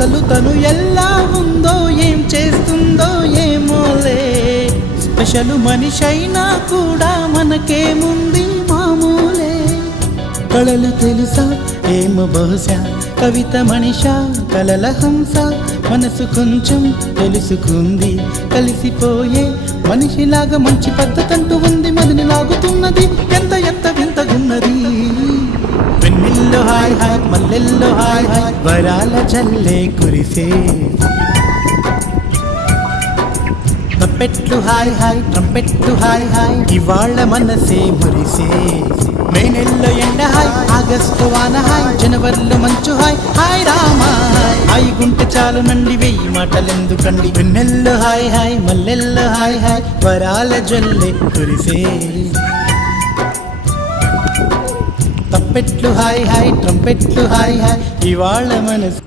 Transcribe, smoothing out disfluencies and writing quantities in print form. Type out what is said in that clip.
అసలు తను ఎలా ఉందో ఏం చేస్తుందో ఏమోలే. స్పెషల్ మనిషైనా కూడా మనకేముంది మామూలే. కళలు తెలుసా ఏమో బహుశా, కవిత మనిషా కలల హంస. మనసు కొంచెం తెలుసుకుంది, కలిసిపోయే మనిషిలాగా మంచి పద్ధతంటూ ఉంది. మదిని లాగుతున్నది ఎంత ఎంత వింతగున్నది. వెన్నెల్లో హాయ్ హాయ్, మల్లెల్లో హాయ్ హాయ్, వరాల జల్లే కురిసే. ట్రంపెట్లు హాయ్ హాయ్, ట్రంపెట్లు హాయ్ హాయ్, ఇవాళ మనసే మురిసే. మే నెలలో ఎండ హాయ్, ఆగస్టు వాన హాయ్, జనవరిలో మంచు హాయ్, హాయ్ రామా హాయ్ గుంటె చాలు నండి, వెయ్యి మాటలెందుకండి. వెన్నెల్లో హాయ్ హాయ్, మల్లెల్లో హాయ్ హాయ్, వరాల జల్లే కురిసే. ట్రంపెట్లు హాయ్ హాయ్, ట్రంపెట్లు హాయ్ హాయ్, ఇవాళ మనసు